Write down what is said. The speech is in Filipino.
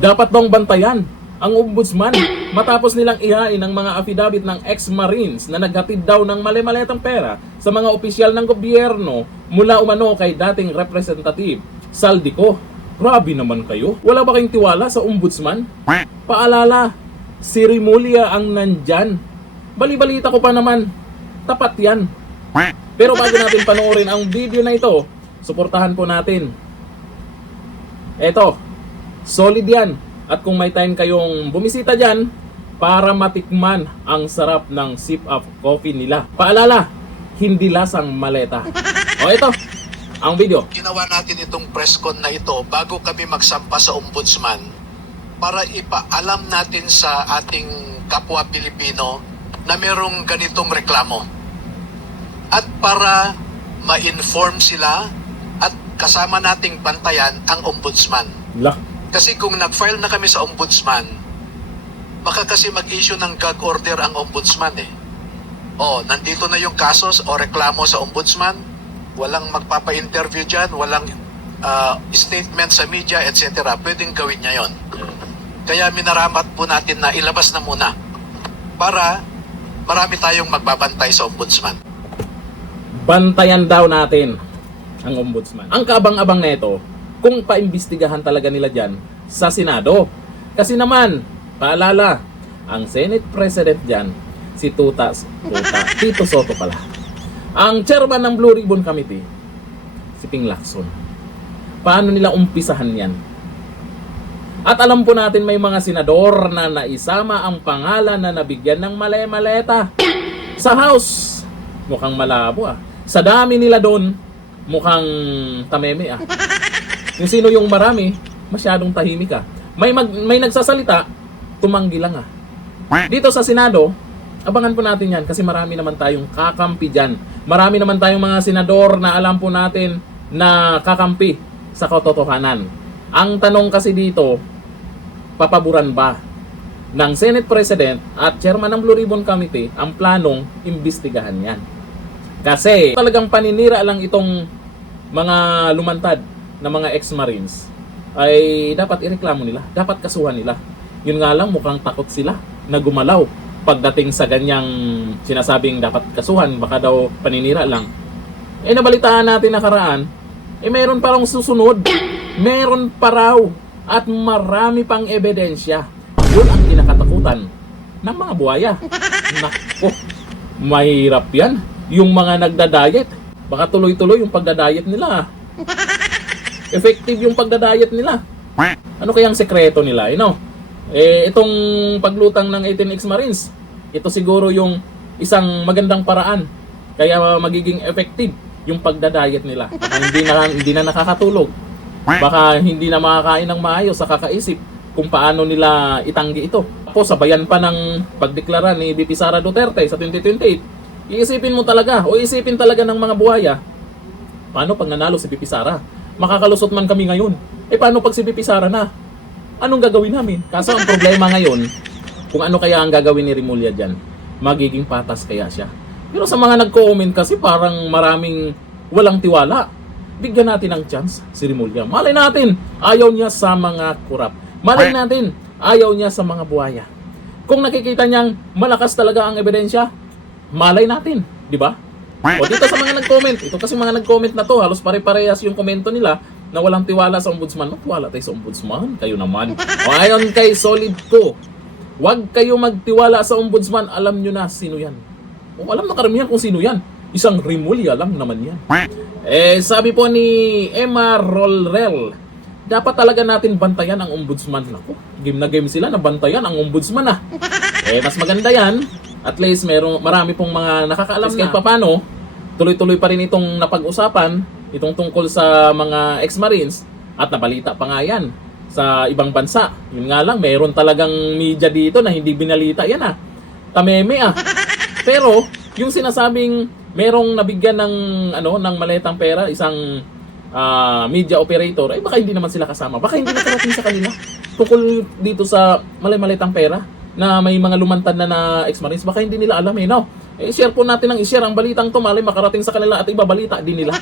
Dapat bang bantayan ang ombudsman matapos nilang ihain ang mga affidavit ng ex-marines na naghatid daw ng mali-maletang pera sa mga opisyal ng gobyerno mula umano kay dating representative Saldico? Grabe naman kayo. Wala ba kayong tiwala sa ombudsman? Paalala, si Rimulya ang nandyan. Bali-balita ko pa naman, tapat yan. Pero bago natin panoorin ang video na ito, suportahan po natin. Eto, solid yan. At kung may time kayong bumisita dyan, para matikman ang sarap ng sip of coffee nila. Paalala, hindi lasang maleta. O ito, ang video. Ginawa natin itong press con na ito bago kami magsampa sa ombudsman para ipaalam natin sa ating kapwa Pilipino na merong ganitong reklamo. At para ma-inform sila at kasama nating bantayan ang ombudsman. Lah. Kasi kung nag-file na kami sa ombudsman, baka kasi mag-issue ng gag order ang ombudsman eh. O, nandito na yung kasos o reklamo sa ombudsman, walang magpapa-interview dyan, walang statement sa media, etc. Pwedeng gawin niya yon. Kaya minaramat po natin na ilabas na muna para marami tayong magbabantay sa ombudsman. Bantayan daw natin ang ombudsman. Ang kaabang-abang nito, kung paimbestigahan talaga nila dyan sa Senado. Kasi naman, paalala, ang Senate President dyan, si Tito Soto pala. Ang chairman ng Blue Ribbon Committee, si Ping Lacson. Paano nila umpisahan yan? At alam po natin may mga senador na naisama ang pangalan na nabigyan ng mali-maleta. Sa House, mukhang malabo ah. Sa dami nila doon, mukhang tameme ah. Yung sino yung marami, masyadong tahimik ah. May nagsasalita, tumanggi lang ah. Dito sa Senado, abangan po natin yan kasi marami naman tayong kakampi dyan. Marami naman tayong mga senador na alam po natin na kakampi sa katotohanan. Ang tanong kasi dito, papaboran ba ng Senate President at Chairman ng Blue Ribbon Committee ang planong imbestigahan yan? Kasi talagang paninira lang itong mga lumantad na mga ex-marines ay dapat ireklamo nila, dapat kasuhan nila. Yun nga lang, mukhang takot sila na gumalaw pagdating sa ganyang sinasabing dapat kasuhan, baka daw paninira lang. Eh nabalitaan natin nakaraan, meron parang susunod, meron pa raw at marami pang ebidensya. Yun ang kinakatakutan ng mga buhaya. Nako, mahirap yan. Yung mga nagda-diet, baka tuloy-tuloy yung pagda-diet nila. Effective yung pagda-diet nila. Ano kayang sekreto nila, itong paglutang ng 18 ex-marines, ito siguro yung isang magandang paraan kaya magiging effective yung pagda-diet nila. Baka hindi na nakakatulog. Baka hindi na makakain ng maayos sa kakaisip kung paano nila itanggi ito. Tapos sabayan pa ng pagdeklara ni VP Sara Duterte sa 2028. Iisipin mo talaga o isipin talaga ng mga buhaya, paano pag nanalo si VP Sara? Makakalusot man kami ngayon. Paano pag si VP Sara na? Anong gagawin namin? Kaso ang problema ngayon, kung ano kaya ang gagawin ni Rimulya dyan, magiging patas kaya siya. Pero sa mga nag-comment kasi parang maraming walang tiwala. Bigyan natin ng chance si Rimulya. Malay natin, ayaw niya sa mga kurap. Malay natin, ayaw niya sa mga buhaya. Kung nakikita niyang malakas talaga ang ebidensya, malay natin, di ba? O dito sa mga nag-comment, ito kasi mga nag-comment na to, halos pare-parehas yung komento nila na walang tiwala sa ombudsman. Magtiwala tayo sa ombudsman, kayo naman. O ayon kay Solid ko, huwag kayo magtiwala sa ombudsman, alam nyo na sino yan. O alam na karamihan kung sino yan. Isang Rimulya lang naman yan. Sabi po ni Emma Rolrel, dapat talaga natin bantayan ang ombudsman. Naku, game na game sila na bantayan ang ombudsman ah. Mas maganda yan. At least marami pong mga nakakaalam na. Kahit papano, tuloy-tuloy pa rin itong napag-usapan, itong tungkol sa mga ex-marines, at nabalita pa nga yan sa ibang bansa. Yun nga lang, meron talagang media dito na hindi binalita yan ah. Tameme ah. Pero, yung sinasabing merong nabigyan ng maletang pera, isang media operator, baka hindi naman sila kasama. Baka hindi nakarating sa kanila. Tungkol dito sa maletang pera, na may mga lumantad na ex-marines, baka hindi nila alam no? I-share po natin ang i-share ang balitang to, malay makarating sa kanila at ibabalita din nila.